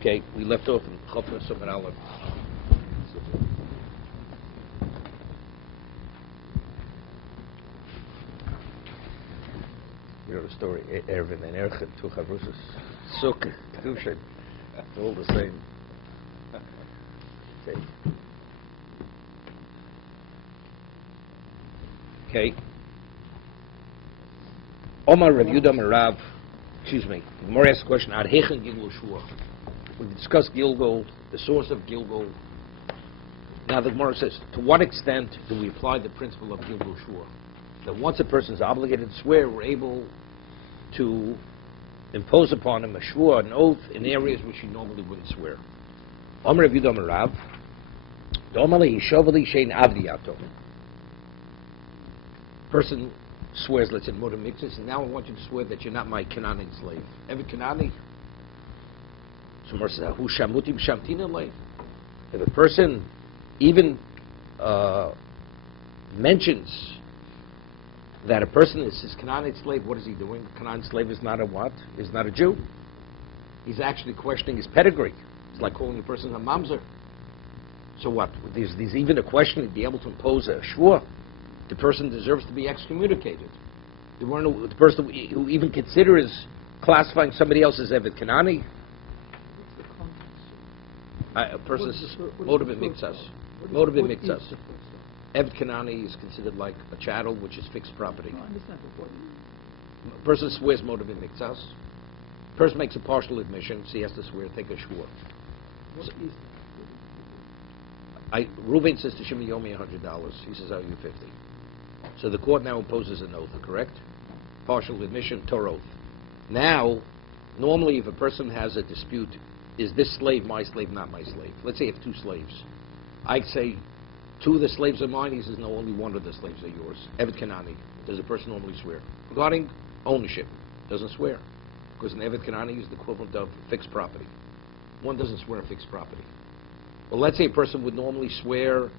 Okay, we left off in Chofra Sumer Aleph. You know the story, Ervin and Erchen, two Chavrusas, Sukkah, kiddushin, all the same. Okay. Omar Rav Yudah Marav, excuse me, Gemara asks the question, Ad Hechen Gilgul Shua. We discussed Gilgul, the source of Gilgul. Now the Gemara says, to what extent do we apply the principle of Gilgul Shua? That once a person is obligated to swear, we're able to impose upon him a shua, an oath, in areas which he normally wouldn't swear. Omar Rav Yudah Marav, Domali Hishovali Shein Avdiyato. Person swears, let's say, Motor Mixes, and now I want you to swear that you're not my Canaan slave. Ever Kanani? So Gemara says, Hu Shamutim Shamtina Lay. If a person even mentions that a person is his Canaanite slave, what is he doing? A Canaanite slave is not a what? Is not a Jew. He's actually questioning his pedigree. It's like calling a person a mamzer. So what? There's even a question to be able to impose a shua. The person deserves to be excommunicated. The person who even considers classifying somebody else as Evet Kanani. A person's motive mixas. Motive mixas. Evet Kanani is considered like a chattel, which is fixed property. A person swears motive mixas. A person makes a partial admission, so he has to swear, take a shua. Reuven says to Shimon, you owe me $100. He says, I owe you 50. So the court now imposes an oath, correct? Partial admission, Torah oath. Now, normally if a person has a dispute, is this slave my slave, not my slave? Let's say I have two slaves. I say, two of the slaves are mine. He says, no, only one of the slaves are yours. Evet Kanani. Does a person normally swear? Regarding ownership, doesn't swear. Because an Evet Kanani is the equivalent of fixed property. One doesn't swear on fixed property. Well, let's say a person would normally swear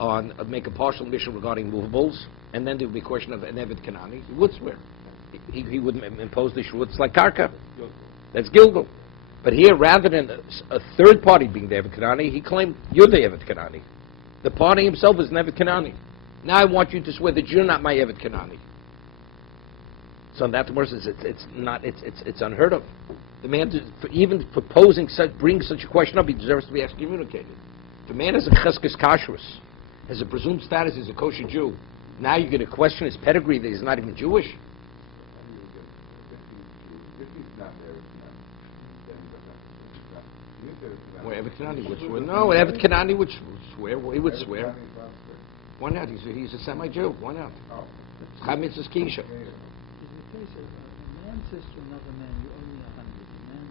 on, make a partial admission regarding movables, and then there would be a question of an Evet Kanani. He would swear. He would impose the shua. It's like Karka. That's Gilgul. But here, rather than a third party being the Evet Kanani, he claimed, you're the Evet Kanani. The party himself is an Evet Kanani. Now I want you to swear that you're not my Evet Kanani. So in that verse, it's unheard of. The man, even proposing bring such a question up, he deserves to be excommunicated. If a man has a cheskes kashrus, has a presumed status as a kosher Jew, now you're going to question his pedigree that he's not even Jewish? Well, Evet Kanani would swear. No, Evet Kanani would swear. Well, he would swear. Why not? He's a semi-Jew. Why not? Chametz is Kisha. Is the case of a man says to another man, you owe me 100. The man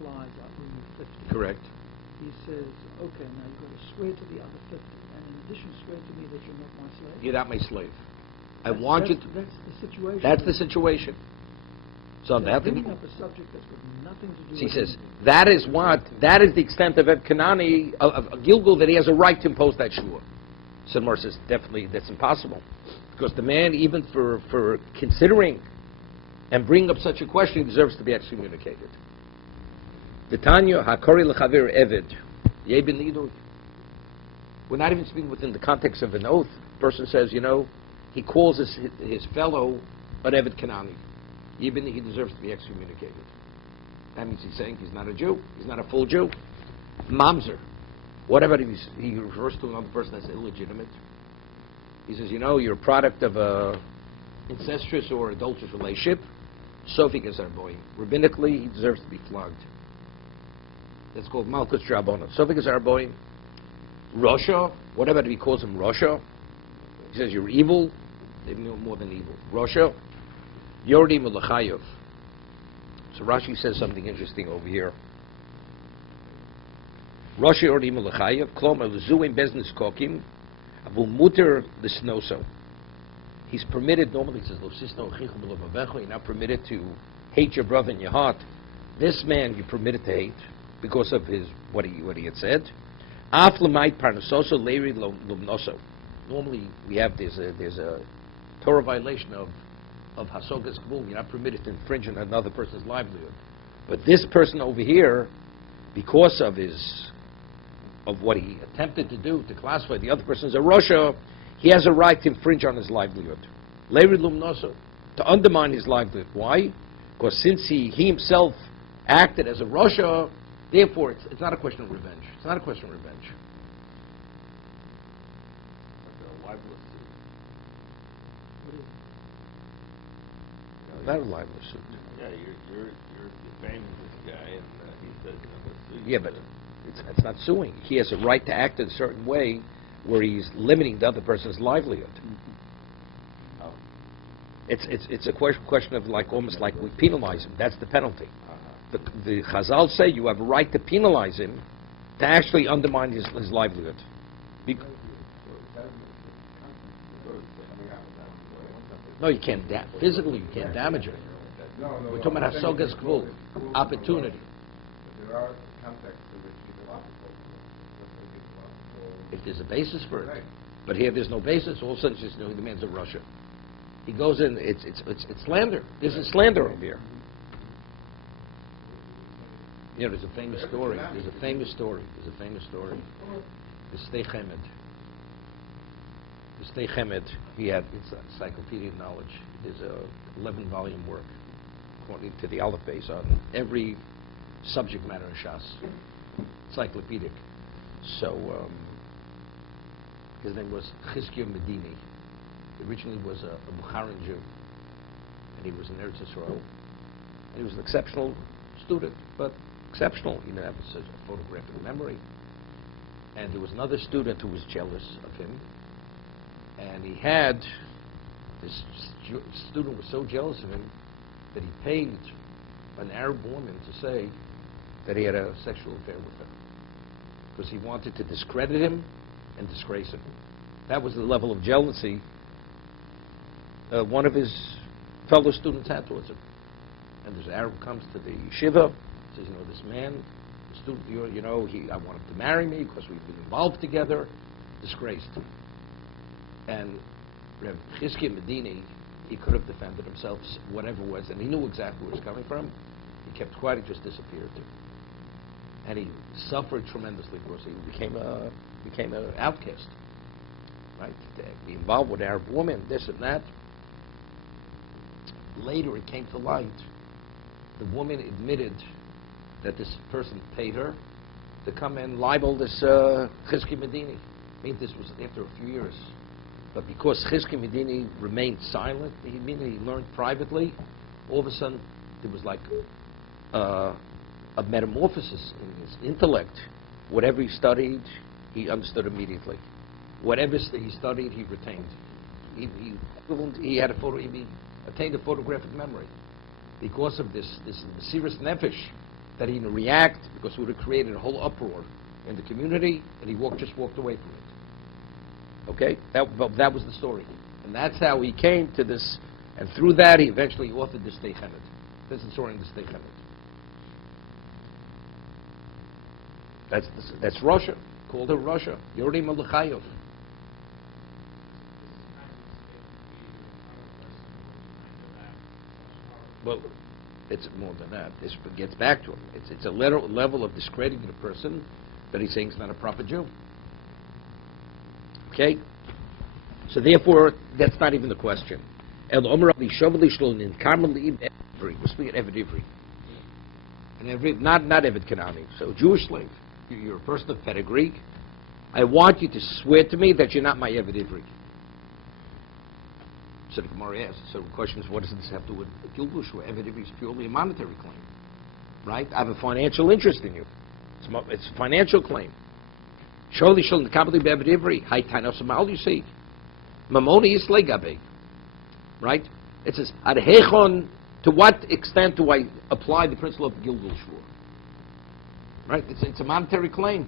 replies, I owe you 50. Correct. He says, okay, now you've got to swear to the other 50. And in addition, swear to me that you're not my slave. You're not my slave. That's the situation. That's the situation. So they're bringing up a subject that's got nothing to do with he says, anything. that is the extent of Evet Kanani, of Gilgul, that he has a right to impose that shua. So Mar says, definitely, that's impossible. Because the man, even for considering and bringing up such a question, he deserves to be excommunicated. V'tanya hakori l'chavir eved yeben nidud. We're not even speaking within the context of an oath. The person says, he calls his fellow an Evet Kanani. Even he deserves to be excommunicated. That means he's saying he's not a Jew. He's not a full Jew. Mamzer. What about if he refers to another person that's illegitimate? He says, you're a product of a incestuous or adulterous relationship. Sophie is our boy. Rabbinically, he deserves to be flogged. That's called Malkus Drabona. Sophie is our boy. Rosha. What about if he calls him Rosha? He says, you're evil. They know more than evil. Rosha. Yordim L'chayev. So Rashi says something interesting over here. Rashi Yordim L'chayev. Kloma L'zuim Beznis Kokim. Avu Muter L'snoso. He's permitted, normally it says, you're not permitted to hate your brother in your heart. This man you're permitted to hate because of what he had said. Af L'mait Parnasoso Leiri Lumnoso. Normally we have, there's a Torah violation of Hasogas Kabul. You're not permitted to infringe on another person's livelihood. But this person over here, because of what he attempted to do to classify the other person as a Russia, he has a right to infringe on his livelihood. Leiri lumnoso, to undermine his livelihood. Why? Because since he himself acted as a Russia, therefore it's not a question of revenge. It's not a question of revenge. Like a libelous suit. Not a libelous suit. Yeah, you're defaming this guy, and he says, I'm going to sue you. Yeah, but it's not suing. He has a right to act in a certain way where he's limiting the other person's livelihood. Oh. It's a question of almost like we penalize him. That's the penalty. The Chazal say you have a right to penalize him to actually undermine his livelihood. No, you can't. Physically, you can't damage him. We're talking about Hasogas Gvul, opportunity. There are contexts in which you can If there's a basis for it. But here there's no basis. All of a sudden, just the man's of Russia. He goes in. It's slander. This is slander over here. There's a famous story. The Stei Chemed. He had encyclopedia of knowledge. There's a 11-volume work, according to the Aleph base, on every subject matter in Shas. Encyclopedic. So his name was Chizkiah Medini. He originally was a Bukharan Jew, and he was in Eretz Yisrael. And he was an exceptional student, but exceptional. He had a photographic memory. And there was another student who was jealous of him. And he had, this student was so jealous of him that he paid an Arab woman to say that he had a sexual affair with her. Because he wanted to discredit him and disgrace him. That was the level of jealousy one of his fellow students had towards him. And this Arab comes to the yeshiva, says, this man, the student, I want him to marry me because we've been involved together. Disgraced. And Reb Chizkiah Medini, he could have defended himself, whatever it was, and he knew exactly where it was coming from. He kept quiet, he just disappeared. And he suffered tremendously because he became an outcast. Right? To be involved with Arab women, this and that. Later it came to light. The woman admitted that this person paid her to come and libel this Chizkiah Medini. I mean, this was after a few years. But because Chizkiah Medini remained silent, he learned privately, all of a sudden there was like a metamorphosis in his intellect. Whatever he studied, he understood immediately. Whatever he studied, he retained. He attained a photographic memory. Because of this Mesiras Nefesh, that he didn't react, because it would have created a whole uproar in the community, and he just walked away from it. Okay? That was the story. And that's how he came to this, and through that he eventually authored the Stei Chemed. This is the story in the Stei Chemed. That's Russia. Called her Russia. Yorei Mordechayov. Well, it's more than that. This gets back to him. It's a level of discrediting a person that he's saying is not a proper Jew. Okay? So therefore, that's not even the question. We're speaking Eved Ivri. And not Eved Kanani. So Jewish slave. You're a person of pedigree. I want you to swear to me that you're not my Eved Ivri. So the Gemara asks, so the question is, what does this have to do with Gilgush, where Eved Ivri is purely a monetary claim? Right? I have a financial interest in you. It's a financial claim. Surely shall the capital be Eved Ivri. Hai Tainos Amal, you see. Mamoni is Legabe. Right? It says, Ad Hechon, to what extent do I apply the principle of Gilgush? Right? It's a monetary claim.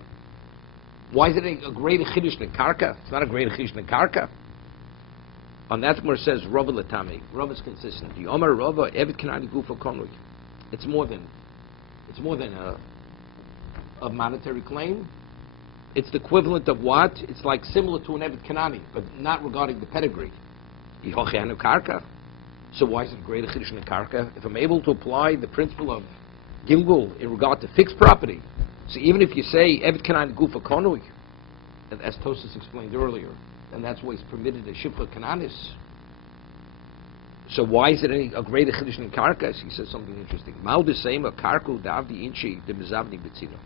Why is it a greater chiddush than karka? It's not a greater chiddush than karka. On that, where it says Rava Latami, Rava is consistent. The Omer Rava Eved Kanani Gufo Konri. It's more than a monetary claim. It's the equivalent of what? It's like similar to an Eved Kanani, but not regarding the pedigree. Yihochenu Karka. So why is it greater chiddush than karka? If I'm able to apply the principle of Gilgul in regard to fixed property, So even if you say Evet Kanan Gufa Konui, as Tosas explained earlier, and that's why it's permitted a Shifra Kananis. So why is it a greater Chiddush than Karkas? He says something interesting. Mal the same a Karku Davdi Inchi the Mizavni Betzino.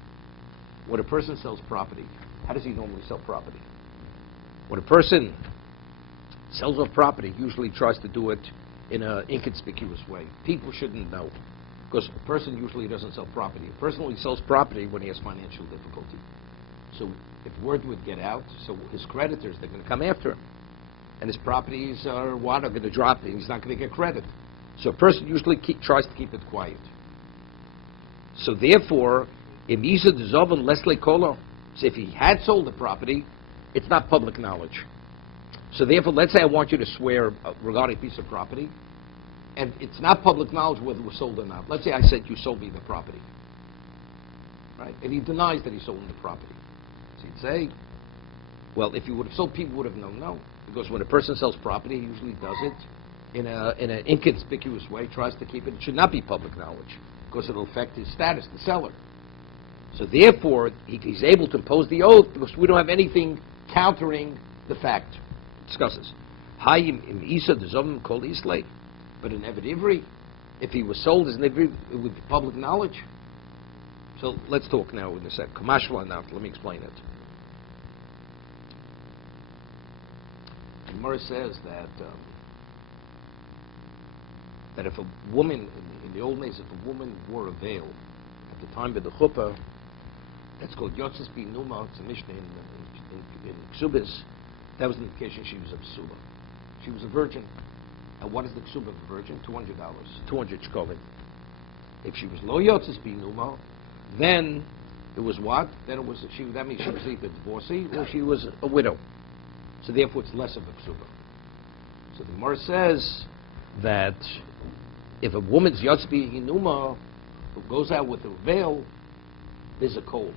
When a person sells property, how does he normally sell property? When a person sells off property, usually tries to do it in an inconspicuous way. People shouldn't know, because a person usually doesn't sell property. A person only sells property when he has financial difficulty. So if word would get out, so his creditors, they're going to come after him. And his properties are going to drop, and he's not going to get credit. So a person usually tries to keep it quiet. So therefore, if he had sold the property, it's not public knowledge. So therefore, let's say I want you to swear regarding a piece of property, and it's not public knowledge whether it was sold or not. Let's say I said you sold me the property, right? And he denies that he sold me the property. So he'd say, well, if you would have sold, people would have known no. Because when a person sells property, he usually does it in an inconspicuous way, tries to keep it. It should not be public knowledge, because it will affect his status, the seller. So therefore, he's able to impose the oath, because we don't have anything countering the fact. Discusses. Hayim Isa Dezom called Islay, but in Evet Ivri, if he was sold as an Ivri, it would be public knowledge. So let's talk now in a sec. Kamashla now, let me explain it. Gemara says that if a woman, in the old days, if a woman wore a veil at the time of the chuppah, that's called Yotzes Binuma, it's a Mishnah in Ksubis. That was an indication she was a Psula. She was a virgin. And what is the Ksuba of a virgin? $200. 200 shkovim. If she was Lo Yotzes Binuma, then it was what? Then it was that means she was either divorcee or she was a widow. So therefore it's less of a Ksuba. So the Gemara says that if a woman's Yotzes Binuma who goes out with a veil, there's a cold.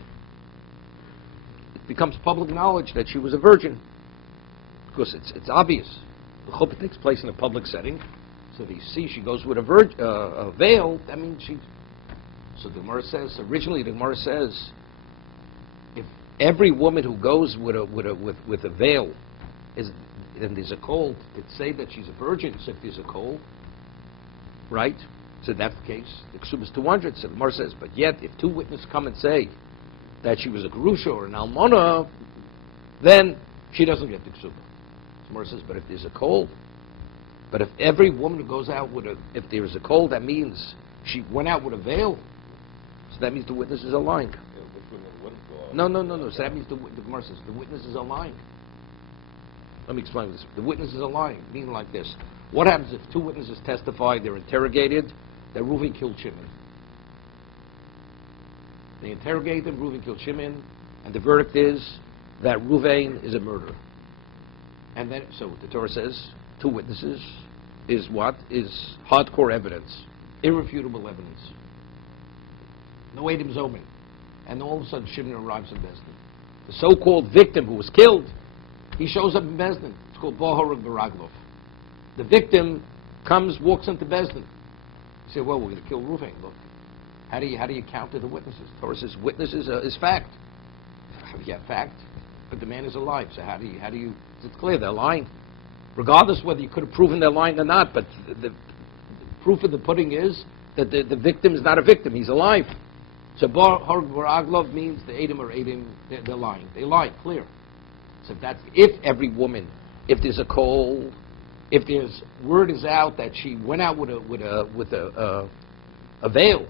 It becomes public knowledge that she was a virgin. Because it's obvious. The chuppah takes place in a public setting, so if you see she goes with a veil, that means she. So the Gemara says, originally the Gemara says, if every woman who goes with a veil and there's a cold, could say that she's a virgin, so if there's a cold, right? So that's the case. The Ksub is 200, so the Gemara says, but yet if two witnesses come and say that she was a Gerusha or an Almana, then she doesn't get the Ksub. Gemara says, but if there's a cold, but if every woman who goes out if there's a cold, that means she went out with a veil. So that means the witnesses are lying. Yeah, which women wouldn't go out? No. So that means the Gemara says the witnesses are lying. Let me explain this. The witnesses are lying, meaning like this. What happens if two witnesses testify, they're interrogated, that Reuven killed Shimon? They interrogate them, Reuven killed Shimon, and the verdict is that Reuven is a murderer. And then, so the Torah says, two witnesses is what? Is hardcore evidence, irrefutable evidence. No Adam Zomin. And all of a sudden Shimon arrives in Bezdin. The so-called victim who was killed, he shows up in Bezdin. It's called Bohorog Baraglov. The victim walks into Bezdin. You say, well, we're going to kill Reuven. Look, how do you counter the witnesses? The Torah says witnesses is fact. You have fact, but the man is alive. So how do you? It's clear they're lying, regardless whether you could have proven they're lying or not. But the proof of the pudding is that the victim is not a victim; he's alive. So Bar Aglov means the Adam or Adam, they're lying. They lie, clear. So if every woman, if there's a cold, if there's word is out that she went out with a veil,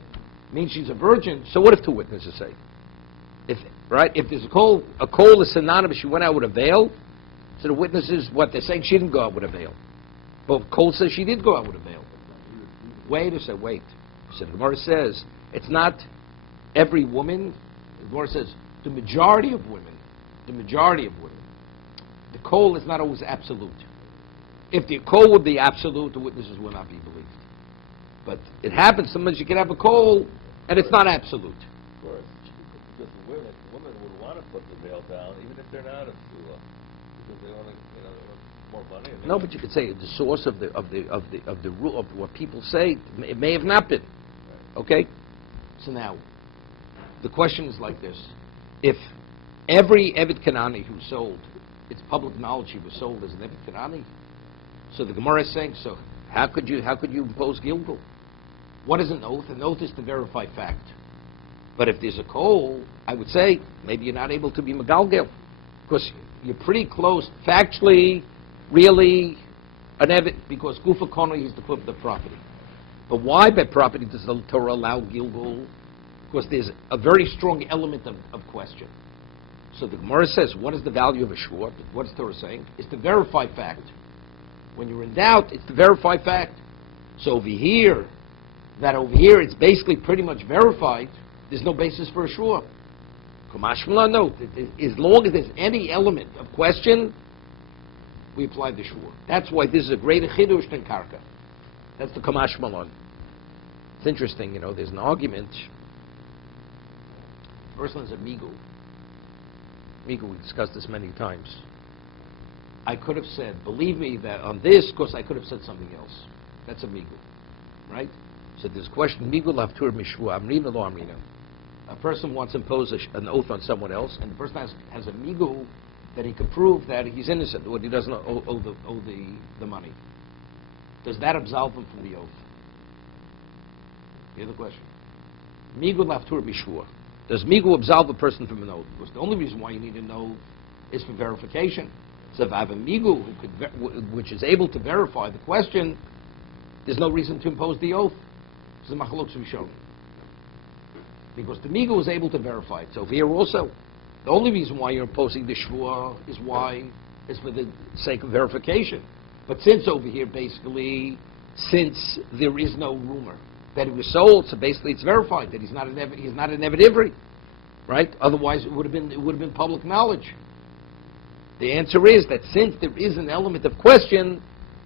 means she's a virgin. So what if two witnesses say? If there's a cold is synonymous, she went out with a veil. So the witnesses, what they're saying, she didn't go out with a veil. But cold says she did go out with a veil. Wait. So the Gemara says, it's not every woman. The Gemara says, the majority of women. The cold is not always absolute. If the cold would be absolute, the witnesses will not be believed. But it happens, sometimes you can have a cold, and it's not absolute. Of course. Because women would want to put the veil down, even if they're not a Psula. Because they want more money. No, but you could say the source of the rule of what people say, it may have not been. Okay? So now, the question is like this. If every Eved Kanani who sold, it's public knowledge he was sold as an Eved Kanani, so the Gemara is saying, so how could you impose Gilgul? What is an oath? An oath is to verify fact. But if there's a kohl, I would say maybe you're not able to be Megalgel, because you're pretty close, factually, really, an Eved, because Gufa Koni is the clip of the property. But why by property does the Torah allow Gilgul? Because there's a very strong element of question. So the Gemara says, what is the value of a shvur? What is Torah saying? It's to verify fact. When you're in doubt, it's to verify fact. So over here, it's basically pretty much verified. There's no basis for a shvur. Kamashmala, no. As long as there's any element of question, we apply the shvur. That's why this is a greater chiddush than karka. That's the Kamashmala. It's interesting, there's an argument. First one is a migu. Migu, we discussed this many times. I could have said, believe me, that on this, of course, I could have said something else. That's a migu, right? So this question, migu laftur mishvu, amrina lo amrina. A person wants to impose an oath on someone else, and the person has a migu that he could prove that he's innocent, or he doesn't owe the money. Does that absolve him from the oath? Here's the question. Migu laftur mishvu. Does migu absolve a person from an oath? Because the only reason why you need an oath is for verification. So if I have a migu which is able to verify the question, there's no reason to impose the oath. This is the machlok rishon. Because the migu is able to verify it. So over here also, the only reason why you're imposing the shvua is for the sake of verification. But since over here, basically, since there is no rumor that it was sold, so basically it's verified that he's not an Eved Ivri, right? Otherwise, it would have been public knowledge. The answer is that since there is an element of question,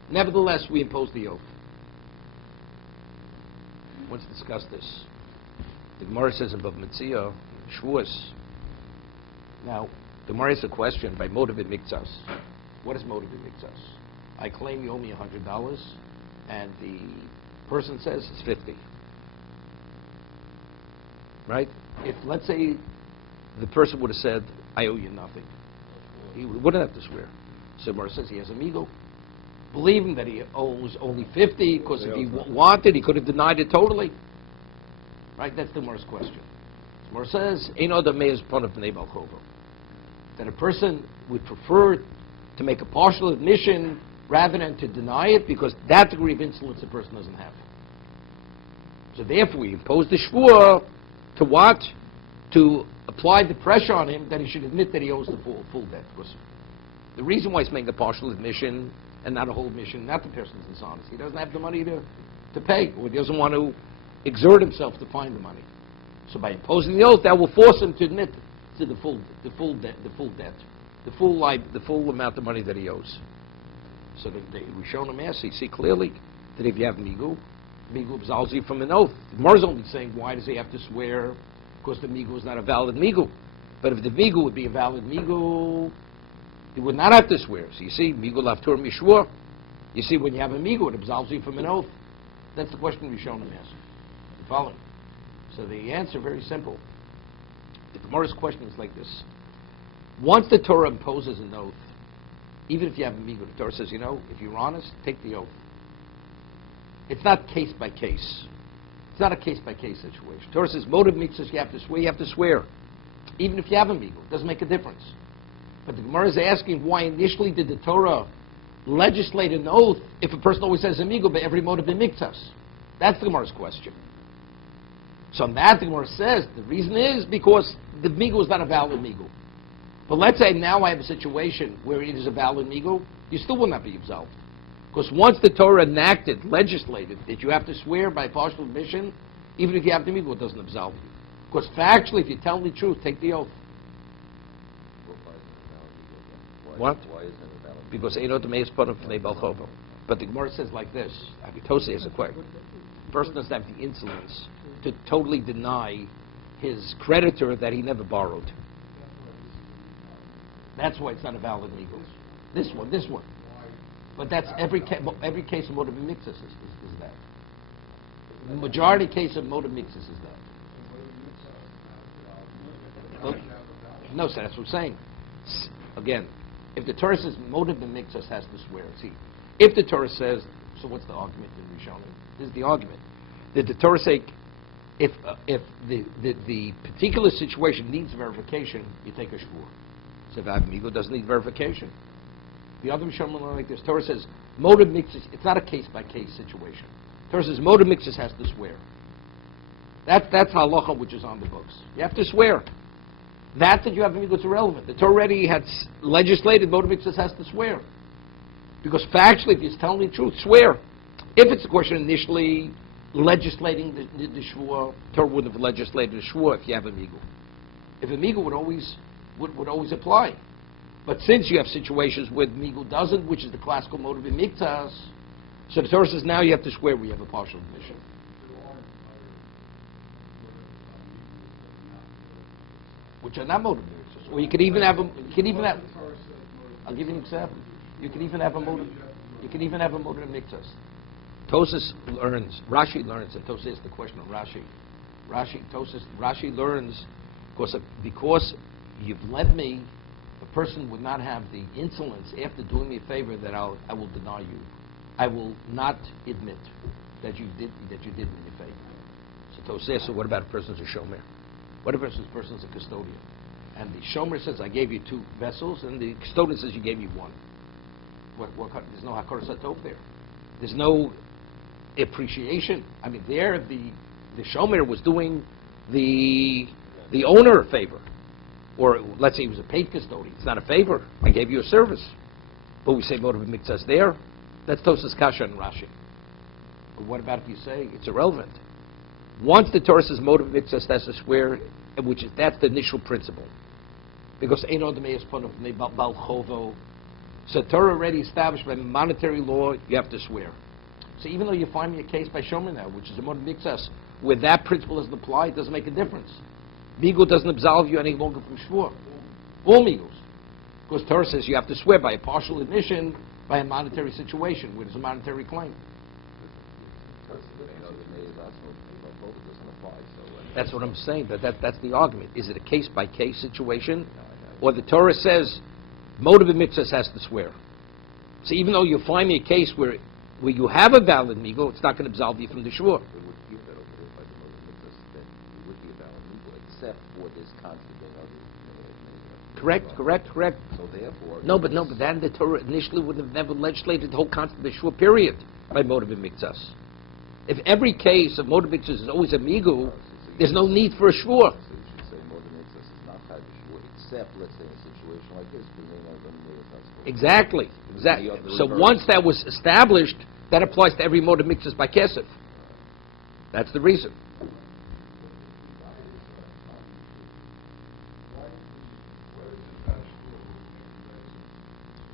nevertheless we impose the oath. Let's discuss this. The Gemara says in Bava Metzia, Shvuas. Now, the Gemara has a question by motive in mikzas. What is motive in mikzas? I claim you owe me $100, and the person says it's 50. Right? If, let's say, the person would have said, I owe you nothing, he wouldn't have to swear. So Gemara says he has a migu. Believe him that he owes only 50, because if he wanted, he could have denied it totally. Right? That's the Gemara's question. Gemara says, Eino dameiz panav b'nei bal chovo. That a person would prefer to make a partial admission rather than to deny it, because that degree of insolence a person doesn't have. So therefore, we impose the shvur to what? To apply the pressure on him that he should admit that he owes the full debt. Because the reason why he's making a partial admission and not a whole admission, not the person's dishonest. He doesn't have the money to pay, or he doesn't want to exert himself to find the money. So by imposing the oath, that will force him to admit to the full debt, the full amount of money that he owes. So we've shown him as, you see clearly that if you have migu absolves you from an oath. The Gemara is only saying, why does he have to swear? Because the migu is not a valid migu. But if the migu would be a valid migu, he would not have to swear. So you see, migu laftur mishvur. You see, when you have a migu, it absolves you from an oath. That's the question we've shown him as. You follow? So the answer, very simple. The Gemara's question is like this. Once the Torah imposes an oath, even if you have a migu, the Torah says, if you're honest, take the oath. It's not case by case. It's not a case by case situation. The Torah says, motive mitzvahs, you have to swear. Even if you have a migu, it doesn't make a difference. But the Gemara is asking, why initially did the Torah legislate an oath if a person always says a migu by every motive in mitzvahs? That's the Gemara's question. So on that, the Gemara says, the reason is because the migu is not a valid migu. But let's say now I have a situation where it is a valid migu, you still will not be absolved. Because once the Torah legislated that you have to swear by partial admission, even if you have the migu, it doesn't absolve you. Because factually, if you tell the truth, take the oath. What? Why isn't it valid? Because Eino dameiz panav b'nei bal chovo. But the Gemara says like this. Tosi has a question. The person doesn't have the insolence to totally deny his creditor that he never borrowed. That's why it's not a valid migu. This one. But that's every case of motive mixus is that. The majority case of motive mixus is that. No, so that's what I'm saying. Again, if the Torah says motive and mixus has to swear, see, if the Torah says, so what's the argument in Rishonim? This is the argument. Did the Torah say, if the particular situation needs verification, you take a shvur. So if Amigo doesn't need verification. The other Rishonim are like this. Torah says motive mixus. It's not a case-by-case situation. Torah says motive mixus has to swear. That's halacha which is on the books. You have to swear. That you have Amigo is irrelevant. The Torah already had legislated motive mixus has to swear. Because factually, if you're telling the truth, swear. If it's a question initially legislating the shvur, Torah wouldn't have legislated the shvur if you have amigo. If amigo would always apply. But since you have situations where amigo doesn't, which is the classical motive in miktas, so the Torah says now you have to swear we have a partial admission. Which are not motive mixers. Or you could even have I'll give you an example. You can even have a motive. You can even have a motive mixus. Rashi learns, and Tosas is the question of Rashi. Rashi learns because you've led me, a person would not have the insolence after doing me a favor that I will deny you. I will not admit that you did me a favor. So Tosas, so what about a person who's a shomer? What if a person's a custodian? And the shomer says, I gave you 2 vessels, and the custodian says, you gave me 1. There's no hakar satov there. There's no appreciation. I mean, there the shomer was doing the owner a favor, or let's say he was a paid custodian. It's not a favor. I gave you a service, but we say motive mixas there. That's Tosas Kasha and Rashi. But what about if you say it's irrelevant? Once the Torah says motive mixas, that's a swear, that's the initial principle, because ein od meis panav bal chovo. So Torah already established by monetary law, you have to swear. So even though you find me a case by Shomer now, which is a motive mixas, where that principle doesn't apply, it doesn't make a difference. Migo doesn't absolve you any longer from shvur. All migos. Because Torah says you have to swear by a partial admission, by a monetary situation, where there's a monetary claim. That's what I'm saying. That's the argument. Is it a case-by-case situation? Or the Torah says motive mixus has to swear. So even though you find me a case where you have a valid migo, it's not going to absolve you from the shvur. Except for this conflict of Correct. So therefore, no, but then the Torah initially would have never legislated the whole concept of shvur, period, by motive mixus. If every case of motive mixus is always a migo, there's no need for a shvur. So you should say motive mixus is not tied to shvur, except let's say in a situation like this. Exactly. So once that was established, that applies to every motive mixus by kesef. That's the reason.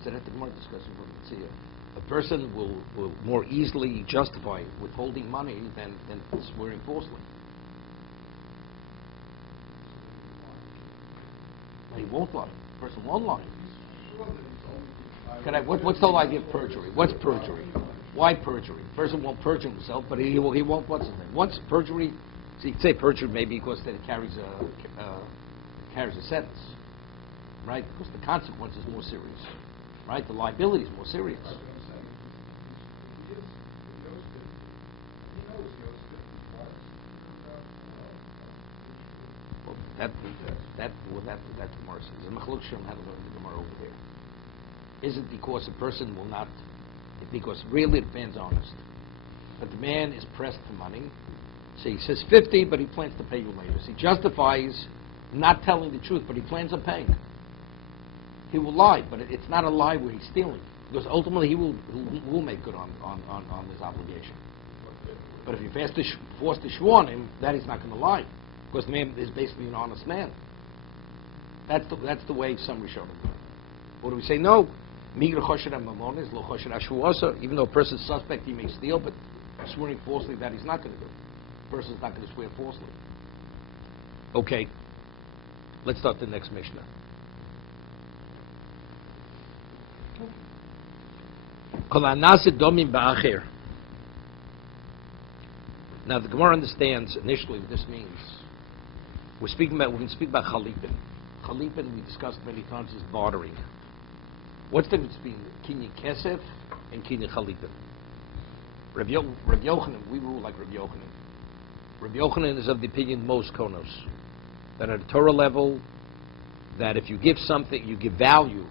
So that's the Gemara discussion. A person will more easily justify withholding money than swearing falsely. He won't lie. The person won't lie. What's the whole idea of perjury? What's perjury? Why perjury? The person won't perjure himself, but he won't. What's his name? Once perjury, so you could say perjury maybe because then it carries a sentence, right? Because the consequence is more serious, right? The liability is more serious. Well, that's Gemara says. The Machlok Shem had to learn the Gemara over there. Is it because a person will not? Because really it depends honest. But the man is pressed for money, so he says 50, but he plans to pay you later. So he justifies not telling the truth, but he plans on paying. He will lie, but it's not a lie where he's stealing, because ultimately he will make good on his obligation. But if you force the shvur on him, that he's not going to lie, because the man is basically an honest man. That's the way some Rishonim do it. Or do we say no? Even though a person's suspect, he may steal, but swearing falsely, that he's not going to do. The person's not going to swear falsely. Okay, let's start the next Mishnah. Now the Gemara understands initially what this means. We're going to speak about chalipin. Chalipin, we discussed many times, is bartering. What's the difference between kinyan kesef and kinyan chalipin? Rabbi Yochanan, we rule like Rabbi Yochanan. Rabbi Yochanan is of the opinion most konos, that at a Torah level, that if you give something, you give value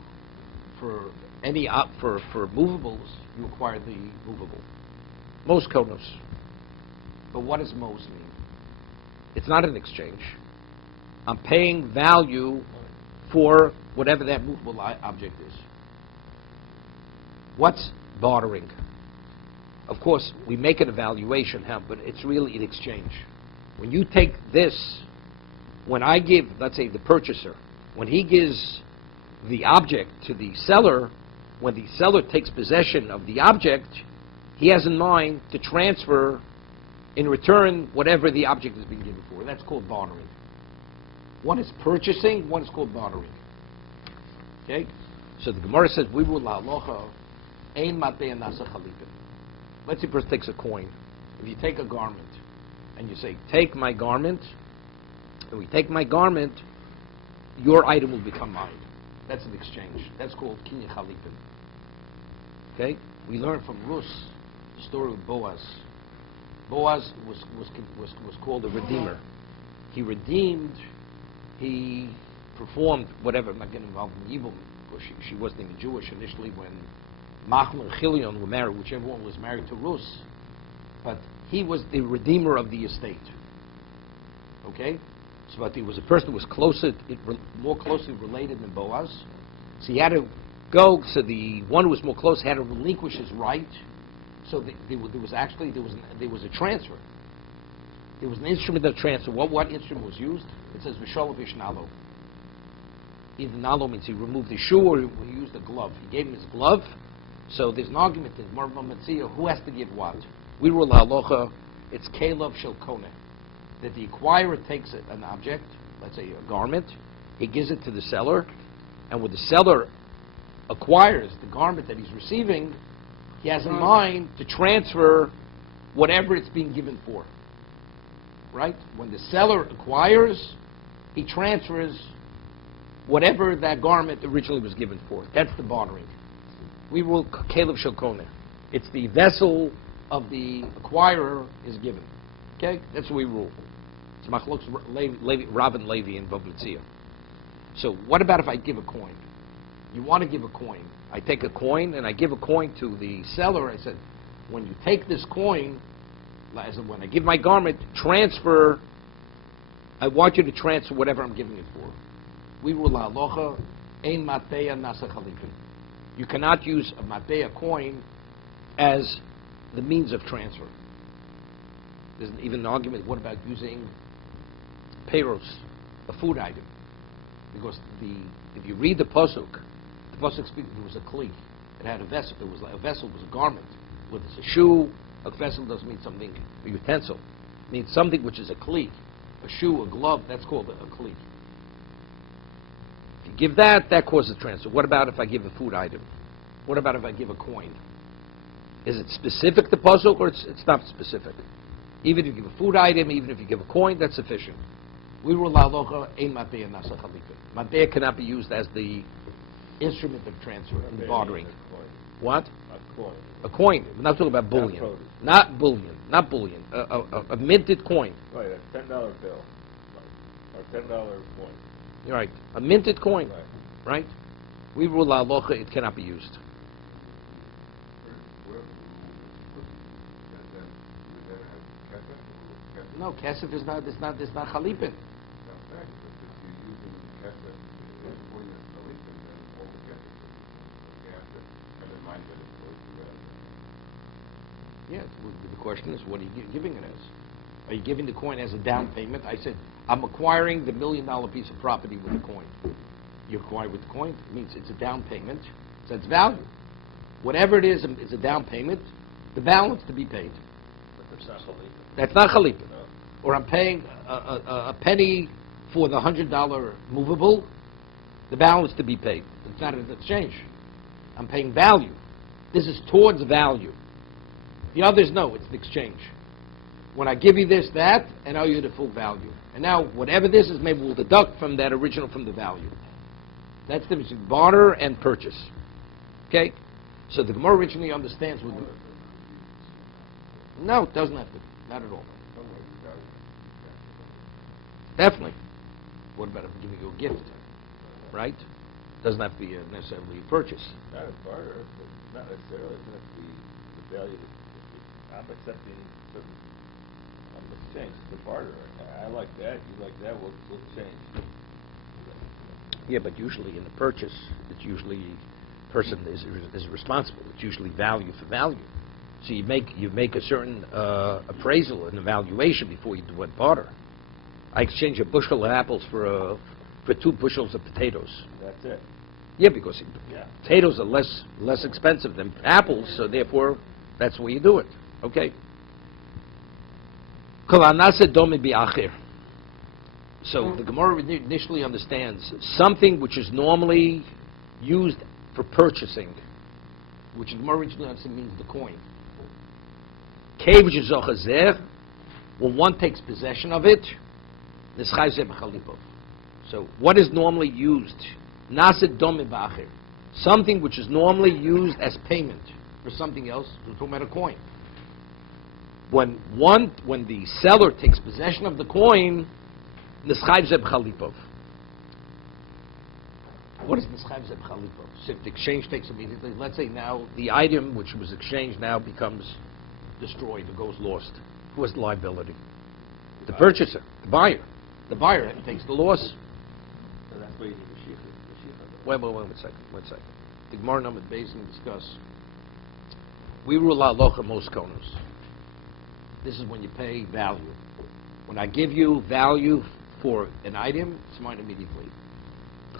for any for movables, you acquire the movable. Most konos. But what does most mean? It's not an exchange. I'm paying value for whatever that movable object is. What's bartering? Of course, we make an evaluation, but it's really an exchange. When you take this, when I give, let's say the purchaser, when he gives the object to the seller, when the seller takes possession of the object, he has in mind to transfer in return whatever the object is being given for. That's called bartering. One is purchasing, one is called bartering. Okay? So the Gemara says, we will la'alocha, ein matei nasa chalipin. Let's say a person takes a coin. If you take a garment, and you say, take my garment, and we take my garment, your item will become mine. That's an exchange. That's called kinyan chalipin. Okay? We learn from Rus, the story of Boaz. Boaz was called a redeemer. He redeemed, he performed whatever. I'm not getting involved in evil, because she wasn't even Jewish initially when Machlon and Chilion were married, whichever one was married to Rus. But he was the redeemer of the estate. Okay? So, but he was a person who was more closely related than Boaz. So he had to go, so the one who was more close had to relinquish his right. So there was a transfer. There was an instrument of transfer. What instrument was used? It says V'sholav ish nalo. Either nalo means he removed his shoe or he used a glove. He gave him his glove. So there's an argument in Marva Metzia, who has to give what? We rule halacha, it's kelev shel koneh. That the acquirer takes an object, let's say a garment, he gives it to the seller, and when the seller acquires the garment that he's receiving, he has in mind to transfer whatever it's being given for. Right? When the seller acquires, he transfers whatever that garment originally was given for. That's the bartering. We rule kelev shel koneh. It's the vessel of the acquirer is given. Okay? That's what we rule. It's Machlokes Rav and Levi in Bava Metzia. So what about if I give a coin? You want to give a coin. I take a coin and I give a coin to the seller. I said, when you take this coin, as in when I give my garment, transfer, I want you to transfer whatever I'm giving it for. We rule halacha, ein mateya nasa chalipin. You cannot use a mateya coin as the means of transfer. There's even an argument, what about using peiros, a food item? Because if you read the pasuk speaks, there was a kli. It had a vessel. A vessel was a garment. Whether it's a shoe, a vessel doesn't mean something, a utensil. It means something which is a kli. A shoe, a glove, that's called a kli. If you give that causes transfer. What about if I give a food item? What about if I give a coin? Is it specific to pasuk or it's not specific? Even if you give a food item, even if you give a coin, that's sufficient. We rule halacha ein mateya nasa chalipin. Mateya cannot be used as the instrument of transfer and bartering. What? A coin. A coin. We're not talking about bullion. Not bullion. Not bullion. A minted coin. Right, a $10 bill. Or $10 coin. You're right. A minted coin. Right. Right? We rule halacha, it cannot be used. No, kesef is not chalipin. Yes, the question is, what are you giving it as? Are you giving the coin as a down payment? I said, I'm acquiring the $1 million piece of property with the coin. You acquire with the coin, it means it's a down payment, so it's value. Whatever it is a down payment, the balance to be paid. But that's not chalipin. That's not chalipin. No. Or I'm paying a penny for the $100 movable, the balance to be paid. It's not an exchange. I'm paying value. This is towards value. The others, no, it's an exchange. When I give you this, that, and I'll give you the full value. And now, whatever this is, maybe we'll deduct from that original from the value. That's the difference between barter and purchase. Okay? So the Gemara originally understands what... No, it doesn't have to. Not at all. Definitely. What about if I'm giving you a gift? Right? Doesn't have to be necessarily a purchase. Not a barter, but not necessarily. It's going to be the value that I'm accepting certain exchange. The barter. I like that. You like that. We'll change. Yeah, but usually in the purchase, it's usually person is responsible. It's usually value for value. So you make a certain appraisal and evaluation before you do a barter. I exchange a bushel of apples for 2 bushels of potatoes. That's it. Yeah, because potatoes are less expensive than apples, so therefore that's where you do it. Okay. So the Gemara initially understands something which is normally used for purchasing, which the Gemara originally understands means the coin. When one takes possession of it, so what is normally used? Something which is normally used as payment for something else, we're talking about a coin. When the seller takes possession of the coin, what is Nischayv Zeb Chalipov? So if the exchange takes immediately, let's say now the item which was exchanged now becomes destroyed or goes lost. Who has the liability? The purchaser, the buyer. The buyer takes the loss. So that's why you need the shikha. Wait one second. The Gemara number based and discuss. We rule halacha most konos. This is when you pay value. When I give you value for an item, it's mine immediately.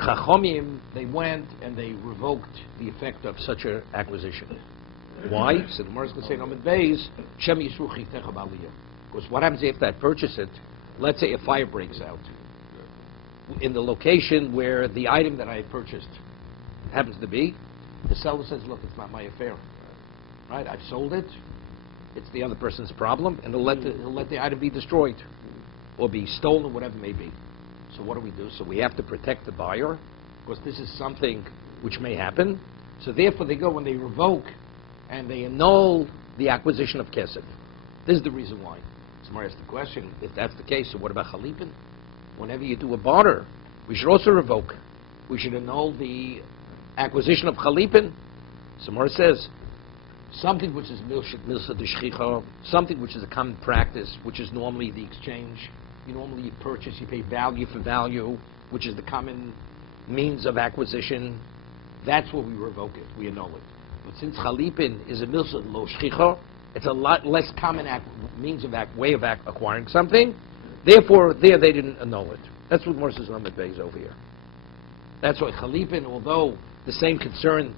Chachomim, they went and they revoked the effect of such an acquisition. Why? So the Gemara is going to say, Amid Beis, Shem Yisru Chitecha B'Aliyah. Because what happens if I purchase it? Let's say a fire breaks out in the location where the item that I purchased happens to be. The seller says, look, it's not my affair. Right? I've sold it. It's the other person's problem, and he'll let the item be destroyed or be stolen, whatever it may be. So what do? So we have to protect the buyer, because this is something which may happen. So therefore they go when they revoke and they annul the acquisition of kesef. This is the reason why. Somebody asked the question, if that's the case, so what about chalipin? Whenever you do a barter, we should also revoke. We should annul the acquisition of chalipin. Somewhere says, something which is milsa d'shchicha, something which is a common practice, which is normally the exchange. You purchase, you pay value for value, which is the common means of acquisition. That's where we revoke it, we annul it. But since chalipin is a milsa lo shchicha, it's a lot less common way of acquiring something. Therefore, they didn't annul it. That's what Morris Lamed Bey is over here. That's why chalipin, although the same concern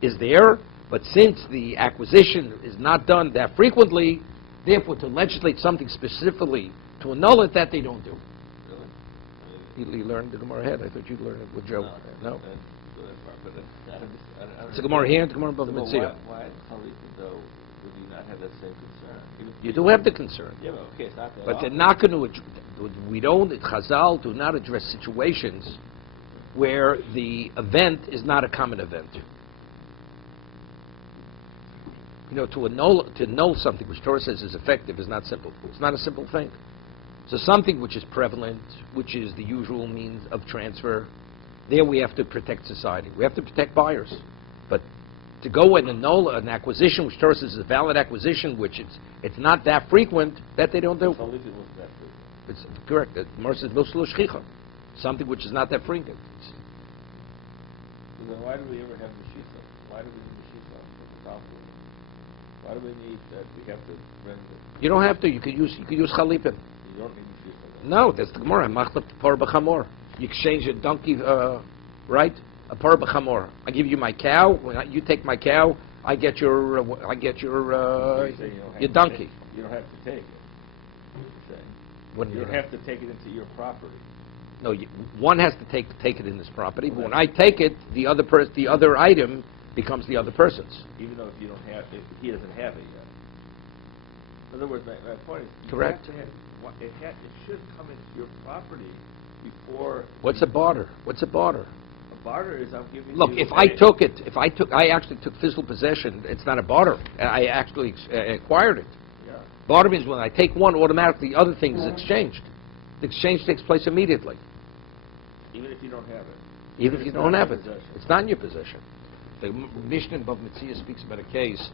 is there, but since the acquisition is not done that frequently, therefore to legislate something specifically to annul it, that they don't do. Really? You learned the Gemara ahead. I thought you'd learn it with Joe. No? It's a a Gemara here and a Gemara above the Mitzvah. Why chalipin, though, would you not have that same concern? You do have the concern. Yeah, but okay, it's not that But they're often. not going to, Chazal do not address situations where the event is not a common event. To annul something which Torah says is effective is not simple. It's not a simple thing. So something which is prevalent, which is the usual means of transfer, there we have to protect society. We have to protect buyers. But to go and annul an acquisition which Torah says is a valid acquisition, which it's not that frequent, that they don't do. Chalipin wasn't that frequent. It's correct. The Gemara says milsa shchicha, something which is not that frequent. So then why do we ever have the shisa? Why do we need the shisa? What's the problem? Why do we need that we have to render? You don't have to. You could use chalipin. You don't need the shisa. No, that's the Gemara. Machlep par b'chamor. You exchange a donkey, right? A par b'chamor. I give you my cow. You take my cow. I get your donkey. You don't have to take it. You don't have to take it into your property. No, one has to take it in this property. But when I take it, the other item becomes the other person's. Even though if you don't have it, he doesn't have it yet. In other words, my point is, you Correct. have to have, it should come into your property before. What's a barter? What's a barter? A barter is I'm giving Look, you. I actually took physical possession. It's not a barter. I actually acquired it. Yeah. Barter means when I take one, automatically the other thing is exchanged. The exchange takes place immediately. Even if you don't have it. Even if you it's don't not have in it. your possession. It's not in your possession. The Mishnah in Bava Metzia speaks about a case.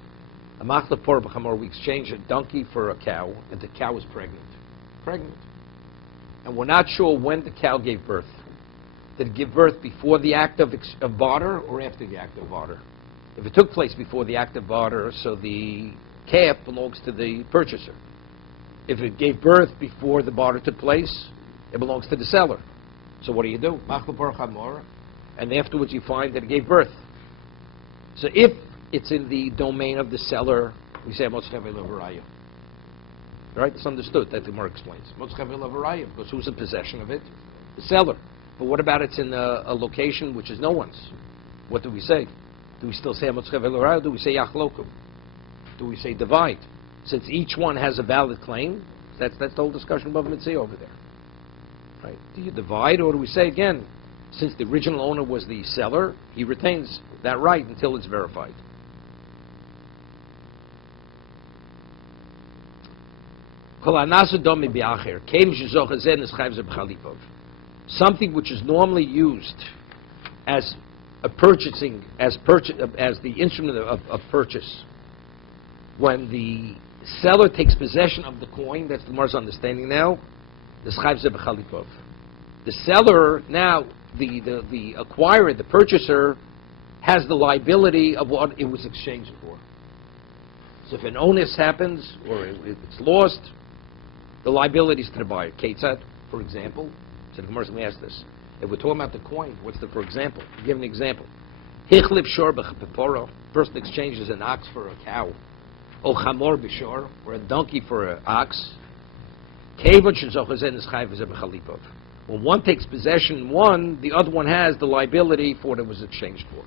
A machlef por b'chamor, we exchange a donkey for a cow, and the cow is pregnant. Pregnant. And we're not sure when the cow gave birth. Did it give birth before the act of barter or after the act of barter? If it took place before the act of barter, so the calf belongs to the purchaser. If it gave birth before the barter took place, it belongs to the seller. So what do? Machlef por b'chamor, and afterwards you find that it gave birth. So if it's in the domain of the seller, we say motzchev elavaraya. Right? It's understood. That the Gemara explains. Motzchev elavaraya, because who's in possession of it? The seller. But what about it's in a location which is no one's? What do we say? Do we still say motzchev elavaraya? Do we say yachloku? Do we say divide? Since each one has a valid claim, that's the whole discussion above Mitzvah over there. Right? Do you divide, or do we say again, since the original owner was the seller, he retains that right until it's verified? Something which is normally used as a purchasing, as the instrument of purchase, when the seller takes possession of the coin, that's the Gemara's understanding now, the seller now, the acquirer, the purchaser, has the liability of what it was exchanged for. So if an onus happens or it's lost, the liability is to the buyer. Ketzad, for example. So the Gemara is going to ask this. If we're talking about the coin, what's the for example? Give an example. Hichlip shor b'chapeporo. Person exchanges an ox for a cow. O chamor b'shor, or a donkey for an ox. Kevod shezochazen is chayv b'chalipov. When one takes possession, the other one has the liability for what it was exchanged for.